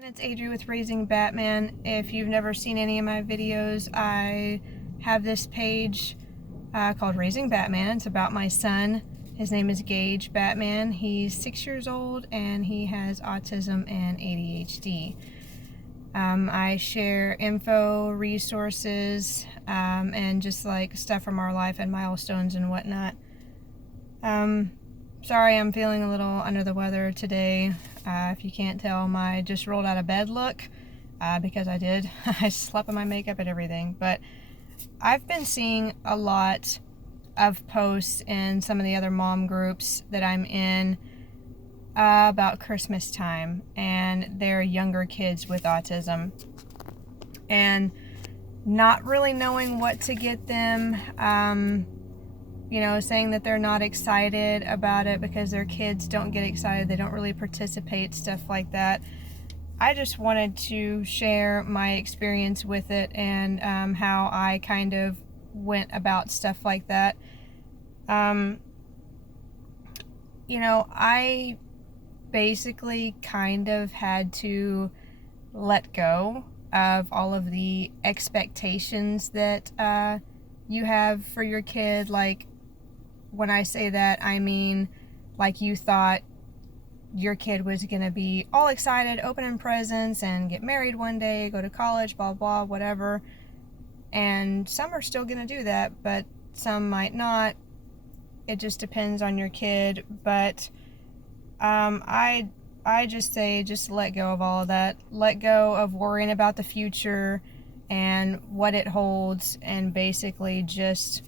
It's Adri with Raising Batman. If you've never seen any of my videos, I have this page called Raising Batman. It's about my son. His name is Gage Batman. He's 6 years old and he has autism and ADHD. I share info, resources, and just like stuff from our life and milestones and whatnot. Sorry, I'm feeling a little under the weather today. If you can't tell, my just rolled out of bed look, because I did. I slept in my makeup and everything. But I've been seeing a lot of posts in some of the other mom groups that I'm in about Christmas time and their younger kids with autism. And not really knowing what to get them. Saying that they're not excited about it because their kids don't get excited, they don't really participate, stuff like that. I just wanted to share my experience with it and how I kind of went about stuff like that. I basically kind of had to let go of all of the expectations that you have for your kid. Like, when I say that, I mean like you thought your kid was going to be all excited, opening presents, and get married one day, go to college, blah, blah, whatever. And some are still going to do that, but some might not. It just depends on your kid. But I just say just let go of all of that. Let go of worrying about the future and what it holds, and basically just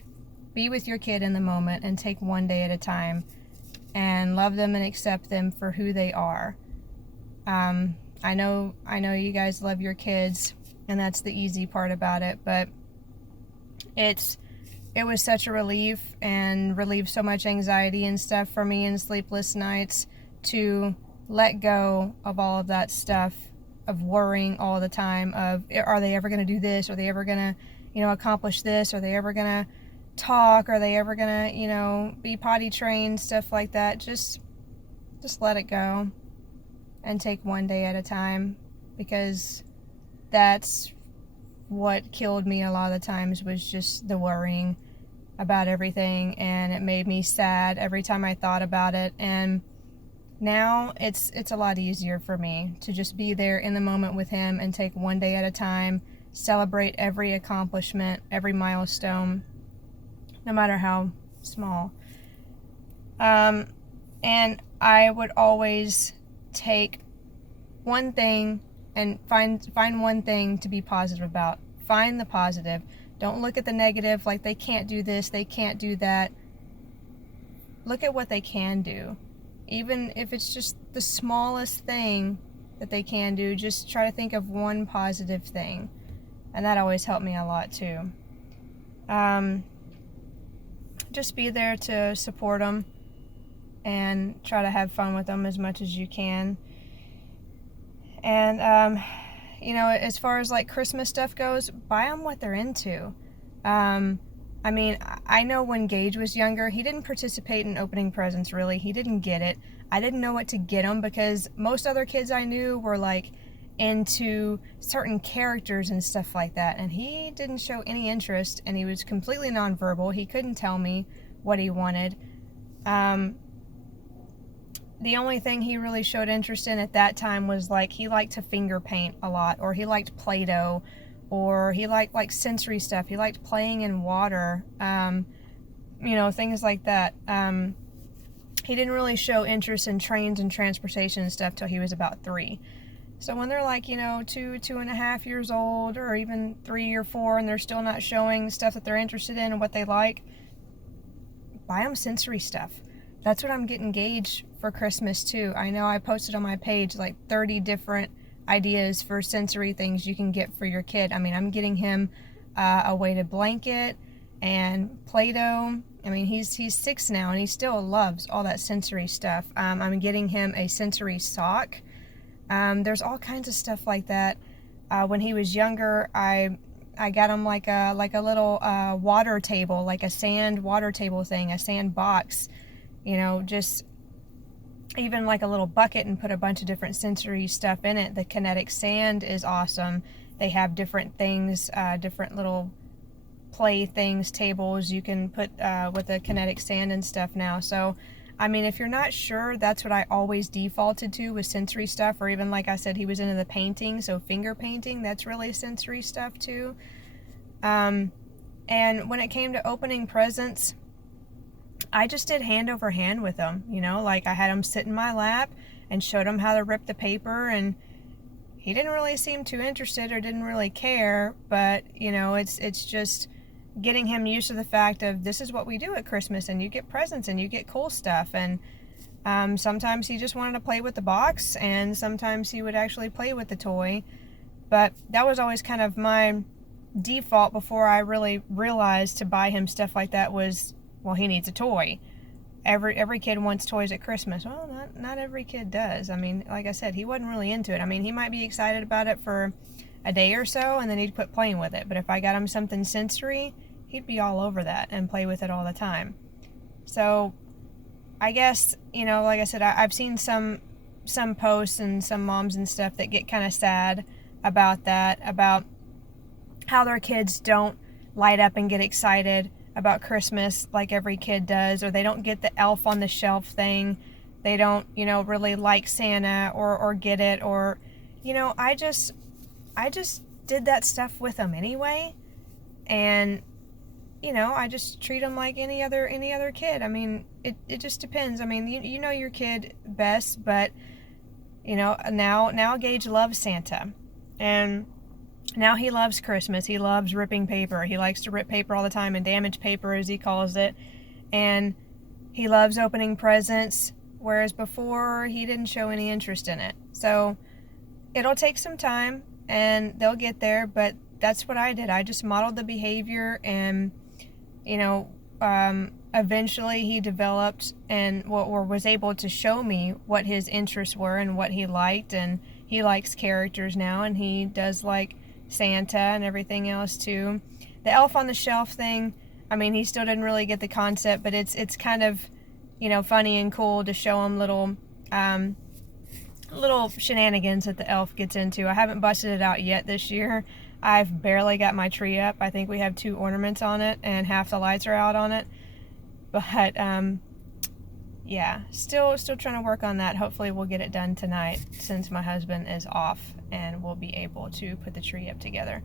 be with your kid in the moment and take one day at a time and love them and accept them for who they are. I know you guys love your kids, and that's the easy part about it, but it was such a relief and relieved so much anxiety and stuff for me and sleepless nights to let go of all of that stuff, of worrying all the time of, are they ever going to do this? Are they ever going to, accomplish this? Are they ever going to talk? Are they ever gonna, be potty trained? Stuff like that. Just let it go and take one day at a time, because that's what killed me a lot of the times, was just the worrying about everything, and it made me sad every time I thought about it. And now it's a lot easier for me to just be there in the moment with him and take one day at a time, celebrate every accomplishment, every milestone, no matter how small. And I would always take one thing and find one thing to be positive about. Find the positive. Don't look at the negative, like they can't do this, they can't do that. Look at what they can do. Even if it's just the smallest thing that they can do, just try to think of one positive thing. And that always helped me a lot too. Just be there to support them and try to have fun with them as much as you can. And, as far as like Christmas stuff goes, buy them what they're into. I know when Gage was younger, he didn't participate in opening presents, really. He didn't get it. I didn't know what to get him because most other kids I knew were like into certain characters and stuff like that, and he didn't show any interest, and he was completely nonverbal. He couldn't tell me what he wanted. The only thing he really showed interest in at that time was like he liked to finger paint a lot, or he liked Play-Doh, or he liked like sensory stuff. He liked playing in water, things like that. He didn't really show interest in trains and transportation and stuff till he was about 3. So when they're like, 2.5 years old, or even 3 or 4, and they're still not showing the stuff that they're interested in and what they like, buy them sensory stuff. That's what I'm getting Gage for Christmas too. I know I posted on my page like 30 different ideas for sensory things you can get for your kid. I'm getting him a weighted blanket and Play-Doh. He's 6 now and he still loves all that sensory stuff. I'm getting him a sensory sock. There's all kinds of stuff like that. When he was younger, I got him like a little water table, like a sand water table thing, a sand box. Just even like a little bucket and put a bunch of different sensory stuff in it. The kinetic sand is awesome. They have different things, different little play things, tables you can put with the kinetic sand and stuff now. So, I mean, if you're not sure, that's what I always defaulted to with sensory stuff. Or even, like I said, he was into the painting, so finger painting, that's really sensory stuff too. And when it came to opening presents, I just did hand over hand with him, you know, like I had him sit in my lap and showed him how to rip the paper, and he didn't really seem too interested or didn't really care. But, you know, it's just getting him used to the fact of this is what we do at Christmas, and you get presents and you get cool stuff. And sometimes he just wanted to play with the box, and sometimes he would actually play with the toy. But that was always kind of my default before I really realized to buy him stuff like that was, well, he needs a toy. Every kid wants toys at Christmas. Well, not every kid does. I mean, like I said, he wasn't really into it. I mean, he might be excited about it for a day or so, and then he'd quit playing with it. But if I got him something sensory, he'd be all over that and play with it all the time. So I guess, you know, like I said, I've seen some posts and some moms and stuff that get kind of sad about that, about how their kids don't light up and get excited about Christmas like every kid does, or they don't get the elf on the shelf thing. They don't, you know, really like Santa or get it, or, you know, I just did that stuff with them anyway. And, you know, I just treat them like any other kid. I mean, it just depends. I mean, you know your kid best, but, you know, now Gage loves Santa. And now he loves Christmas. He loves ripping paper. He likes to rip paper all the time, and damage paper, as he calls it. And he loves opening presents, whereas before he didn't show any interest in it. So it'll take some time, and they'll get there, but that's what I did. I just modeled the behavior, and, you know, eventually he developed and or was able to show me what his interests were and what he liked. And he likes characters now, and he does like Santa and everything else too. The elf on the shelf thing, I mean, he still didn't really get the concept, but it's kind of, you know, funny and cool to show him little shenanigans that the elf gets into. I haven't busted it out yet this year. I've barely got my tree up. I think we have 2 ornaments on it, and half the lights are out on it. But yeah, still trying to work on that. Hopefully we'll get it done tonight, since my husband is off, and we'll be able to put the tree up together.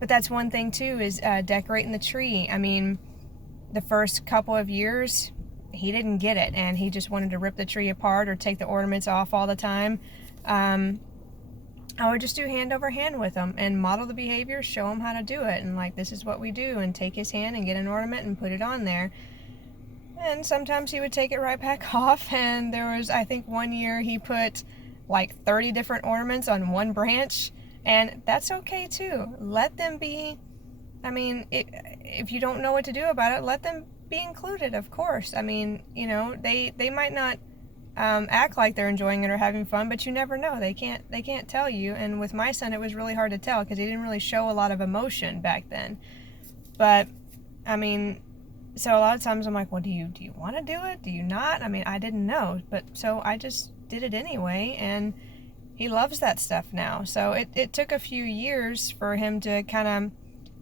But that's one thing too, is decorating the tree. I mean, the first couple of years he didn't get it, and he just wanted to rip the tree apart or take the ornaments off all the time. I would just do hand over hand with him and model the behavior, show him how to do it, and like, this is what we do, and take his hand and get an ornament and put it on there. And sometimes he would take it right back off, and there was, I think, one year he put like 30 different ornaments on one branch, and that's okay too. Let them be, I mean, if you don't know what to do about it, let them be included, of course. I mean, you know, they might not act like they're enjoying it or having fun, but you never know. They can't tell you. And with my son, it was really hard to tell because he didn't really show a lot of emotion back then. But I mean, so a lot of times I'm like, well, do you want to do it? Do you not? I mean, I didn't know, but so I just did it anyway, and he loves that stuff now. So it took a few years for him to kind of,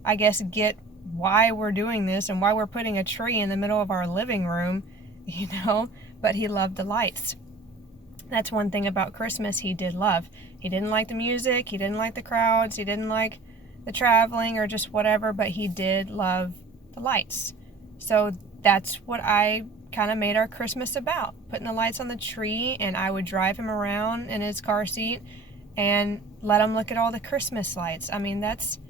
I guess, get why we're doing this and why we're putting a tree in the middle of our living room, you know, but he loved the lights. That's one thing about Christmas he did love. He didn't like the music, he didn't like the crowds, he didn't like the traveling or just whatever, but he did love the lights. So that's what I kind of made our Christmas about, putting the lights on the tree, and I would drive him around in his car seat and let him look at all the Christmas lights. I mean, that's,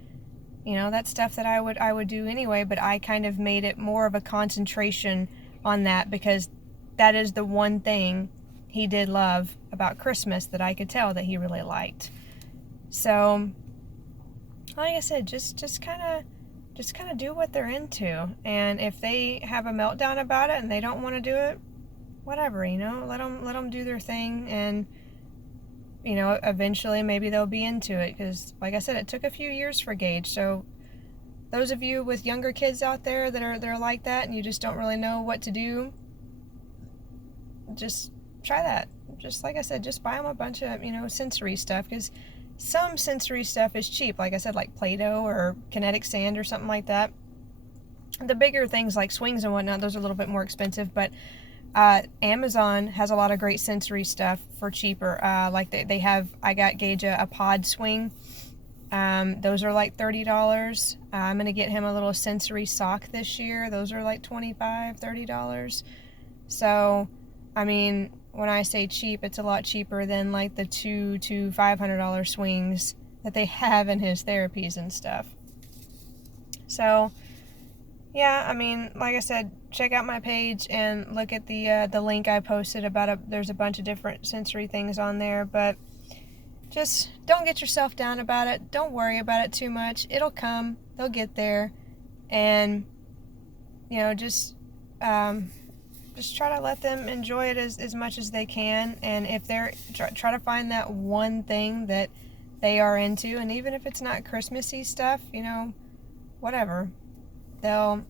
you know, that's stuff that I would do anyway, but I kind of made it more of a concentration on that because that is the one thing he did love about Christmas that I could tell that he really liked. So, like I said, just kind of do what they're into. And if they have a meltdown about it and they don't want to do it, whatever, you know, let them do their thing, and, you know, eventually maybe they'll be into it, because like I said, it took a few years for Gage. So those of you with younger kids out there that are like that and you just don't really know what to do, just try that. Just like I said, just buy them a bunch of, sensory stuff, because some sensory stuff is cheap. Like I said, like Play-Doh or kinetic sand or something like that. The bigger things like swings and whatnot, those are a little bit more expensive, but Amazon has a lot of great sensory stuff for cheaper. Like they have, I got Gage a pod swing. Those are like $30. I'm going to get him a little sensory sock this year. Those are like $25, $30. So, I mean, when I say cheap, it's a lot cheaper than like the $200 to $500 swings that they have in his therapies and stuff. So, yeah, I mean, like I said, check out my page and look at the link I posted about there's a bunch of different sensory things on there, but just don't get yourself down about it. Don't worry about it too much. It'll come. They'll get there. And, just try to let them enjoy it as much as they can. And if they're, try to find that one thing that they are into. And even if it's not Christmassy stuff, whatever, they'll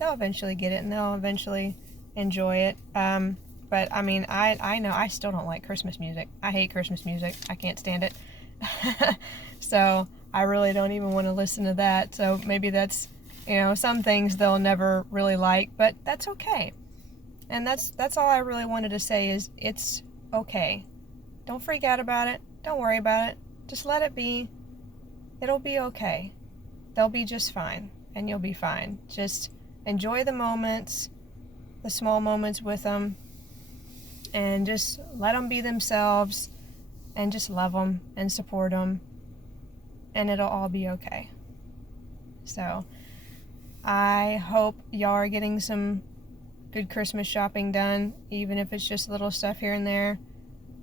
eventually get it and they'll eventually enjoy it. But I mean, I know I still don't like Christmas music. I hate Christmas music. I can't stand it. So I really don't even want to listen to that. So maybe that's, some things they'll never really like, but that's okay. And that's all I really wanted to say is it's okay. Don't freak out about it. Don't worry about it. Just let it be. It'll be okay. They'll be just fine, and you'll be fine. Just enjoy the moments, the small moments with them, and just let them be themselves, and just love them and support them, and it'll all be okay. So I hope y'all are getting some good Christmas shopping done, even if it's just little stuff here and there.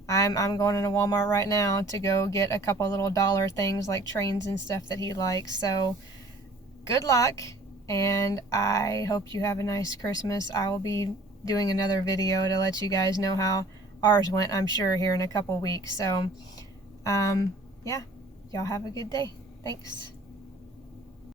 I'm going into Walmart right now to go get a couple little dollar things like trains and stuff that he likes. So good luck, and I hope you have a nice Christmas. I will be doing another video to let you guys know how ours went, I'm sure, here in a couple weeks. So yeah, y'all have a good day. Thanks.